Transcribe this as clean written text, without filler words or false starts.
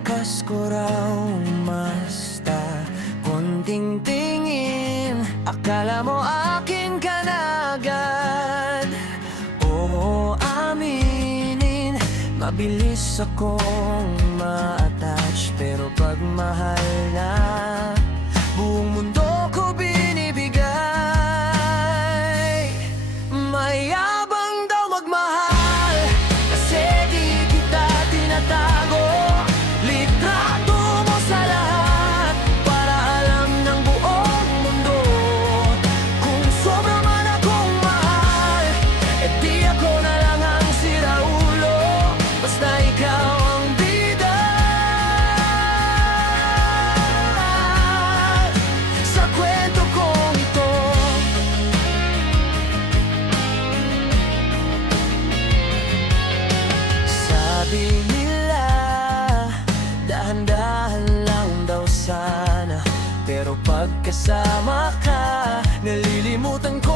lakas ko raw umasta. Konting tingin, akala mo akin ka na agad. Oo, aminin, mabilis akong ma-attach. Pero pag mahal na, buong mundo ko binibigay. Mayabang daw magmahal, kasi di kita tinatago. Litrato mo sa lahat, para alam ng buong mundo. Kung sobra man akong mahal, eh di ako na lang ang siraulo. Basta ikaw ang bida sa kwento kong ito. Sabi nila, dahan-dahan lang daw sana. Pero pagkasama ka, nalilimutan ko